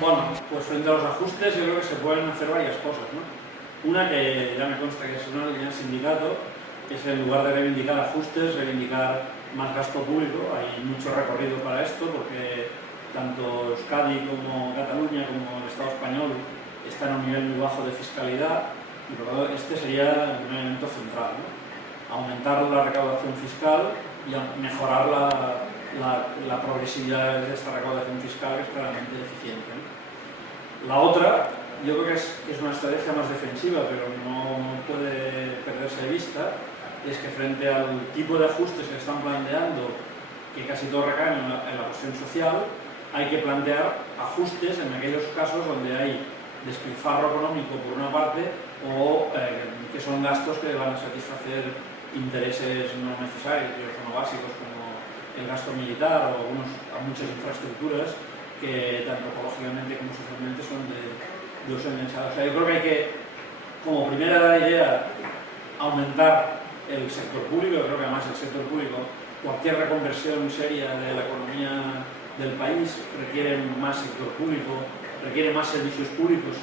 Bueno, pues frente a los ajustes yo creo que se pueden hacer varias cosas, ¿no? Una que ya me consta que es una línea del sindicato, es en lugar de reivindicar ajustes, reivindicar más gasto público. Hay mucho recorrido para esto porque tanto Euskadi como Cataluña como el Estado español están a un nivel muy bajo de fiscalidad y por lo tanto este sería un elemento central, ¿no? Aumentar la recaudación fiscal y mejorar la progresividad de esta recaudación fiscal, que es claramente deficiente, ¿no? La otra, yo creo que es una estrategia más defensiva, pero no puede perderse de vista, es que frente al tipo de ajustes que están planteando, que casi todos recaen en la cuestión social, hay que plantear ajustes en aquellos casos donde hay despilfarro económico por una parte o que son gastos que van a satisfacer intereses no necesarios o no básicos como el gasto militar o muchas infraestructuras que tanto ecológicamente como socialmente son de uso inmensado. O sea, yo creo que hay que, como primera idea, aumentar el sector público. Yo creo que además el sector público, cualquier reconversión seria de la economía del país requiere más sector público, requiere más servicios públicos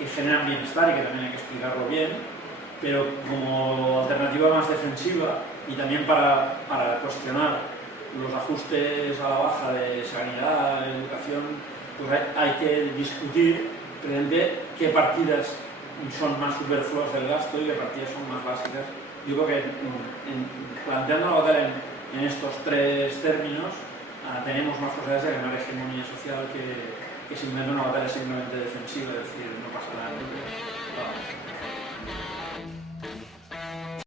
que generan bienestar y que también hay que explicarlo bien, pero como alternativa más defensiva y también para cuestionar los ajustes a la baja de sanidad, de educación, pues hay que discutir precisamente qué partidas son más superfluas del gasto y qué partidas son más básicas. Yo creo que planteando la batalla en estos tres términos tenemos más posibilidades de ganar hegemonía social que simplemente una batalla simplemente defensiva, es decir, no pasa nada.